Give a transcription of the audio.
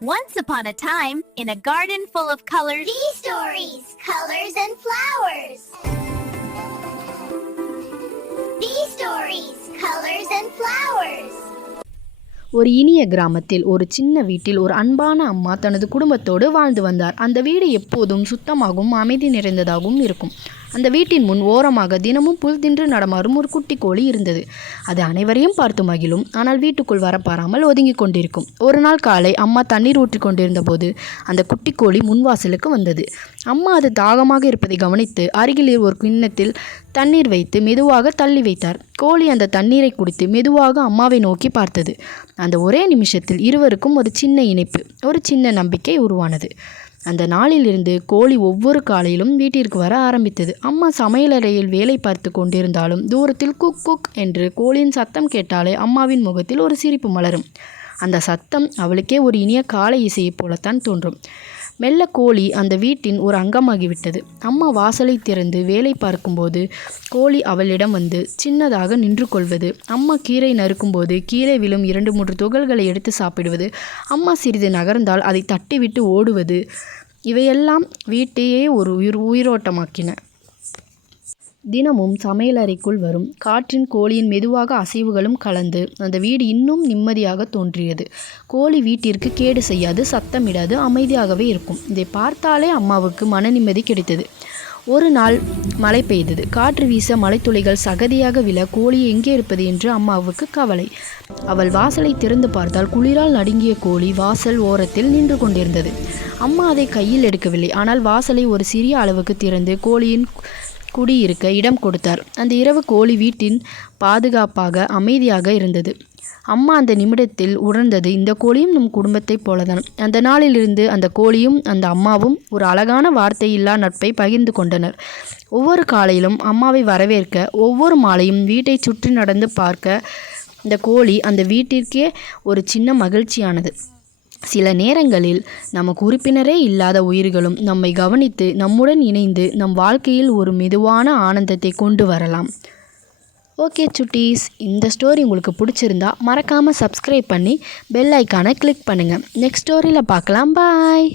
Once upon a time, in a garden full of colors, Bee stories, colors and flowers. Bee stories, colors and flowers. ஒரு இனிய கிராமத்தில் ஒரு சின்ன வீட்டில் ஒரு அன்பான அம்மா தனது குடும்பத்தோடு வாழ்ந்து வந்தார். அந்த வீடு எப்போதும் சுத்தமாகவும் அமைதி நிறைந்ததாகவும் இருக்கும். அந்த வீட்டின் முன் ஓரமாக தினமும் புல் தின்று நடமாறும் ஒரு குட்டி கோழி இருந்தது. அது அனைவரையும் பார்த்து மகிழும், ஆனால் வீட்டுக்குள் வரப்பாராமல் ஒதுங்கி கொண்டிருக்கும். ஒரு நாள் காலை அம்மா தண்ணீர் ஊற்றி கொண்டிருந்த போது அந்த குட்டி கோழி முன்வாசலுக்கு வந்தது. அம்மா அது தாகமாக இருப்பதை கவனித்து அருகில் ஒரு கிண்ணத்தில் தண்ணீர் வைத்து மெதுவாக தள்ளி வைத்தார். கோழி அந்த தண்ணீரை குடித்து மெதுவாக அம்மாவை நோக்கி பார்த்தது. அந்த ஒரே நிமிஷத்தில் இருவருக்கும் ஒரு சின்ன இணைப்பு, ஒரு சின்ன நம்பிக்கை உருவானது. அந்த நாளிலிருந்து கோழி ஒவ்வொரு காலையிலும் வீட்டிற்கு வர ஆரம்பித்தது. அம்மா சமையலறையில் வேலை பார்த்து கொண்டிருந்தாலும் தூரத்தில் குக் குக் என்று கோழியின் சத்தம் கேட்டாலே அம்மாவின் முகத்தில் ஒரு சிரிப்பு மலரும். அந்த சத்தம் அவளுக்கே ஒரு இனிய காலை இசையைப் போலத்தான் தோன்றும். மெல்ல கோழி அந்த வீட்டின் ஒரு அங்கமாகிவிட்டது. அம்மா வாசலை திறந்து வேலை பார்க்கும்போது கோழி அவளிடம் வந்து சின்னதாக நின்று கொள்வது, அம்மா கீரை நறுக்கும்போது கீரை விழும் 2-3 துகள்களை எடுத்து சாப்பிடுவது, அம்மா சிறிது நகர்ந்தால் அதை தட்டிவிட்டு ஓடுவது, இவையெல்லாம் வீட்டையே ஒரு உயிரோட்டமாக்கின. தினமும் சமையலறைக்குள் வரும் காற்றின் கோழியின் மெதுவாக அசைவுகளும் கலந்து அந்த வீடு இன்னும் நிம்மதியாக தோன்றியது. கோழி வீட்டிற்கு கேடு செய்யாது, சத்தமிடாது, அமைதியாகவே இருக்கும். இதை பார்த்தாலே அம்மாவுக்கு மன நிம்மதி கிடைத்தது. ஒரு நாள் மழை பெய்தது. காற்று வீச மலைத்துளிகள் சகதியாக விழ கோழி எங்கே இருப்பது என்று அம்மாவுக்கு கவலை. அவள் வாசலை திறந்து பார்த்தால் குளிரால் நடுங்கிய கோழி வாசல் ஓரத்தில் நின்று கொண்டிருந்தது. அம்மா அதை கையில் எடுக்கவில்லை, ஆனால் வாசலை ஒரு சிறிய அளவுக்கு திறந்து கோழியின் குடியிருக்க இடம் கொடுத்தார். அந்த இரவு கோழி வீட்டின் பாதுகாப்பாக அமைதியாக இருந்தது. அம்மா அந்த நிமிடத்தில் உணர்ந்தது, இந்த கோழியும் நம் குடும்பத்தைப் போலதான். அந்த நாளிலிருந்து அந்த கோழியும் அந்த அம்மாவும் ஒரு அழகான வார்த்தையில்லா நட்பை பகிர்ந்து கொண்டனர். ஒவ்வொரு காலையிலும் அம்மாவை வரவேற்க, ஒவ்வொரு மாலையும் வீட்டை சுற்றி நடந்து பார்க்க இந்த கோழி அந்த வீட்டிற்கே ஒரு சின்ன மகிழ்ச்சியானது. சில நேரங்களில் நமக்கு உறுப்பினரே இல்லாத உயிர்களும் நம்மை கவனித்து நம்முடன் இணைந்து நம் வாழ்க்கையில் ஒரு மெதுவான ஆனந்தத்தை கொண்டு வரலாம். ஓகே சுட்டீஸ், இந்த ஸ்டோரி உங்களுக்கு பிடிச்சிருந்தா மறக்காமல் சப்ஸ்கிரைப் பண்ணி பெல் ஐக்கானை கிளிக் பண்ணுங்கள். நெக்ஸ்ட் ஸ்டோரியில் பார்க்கலாம். பாய்.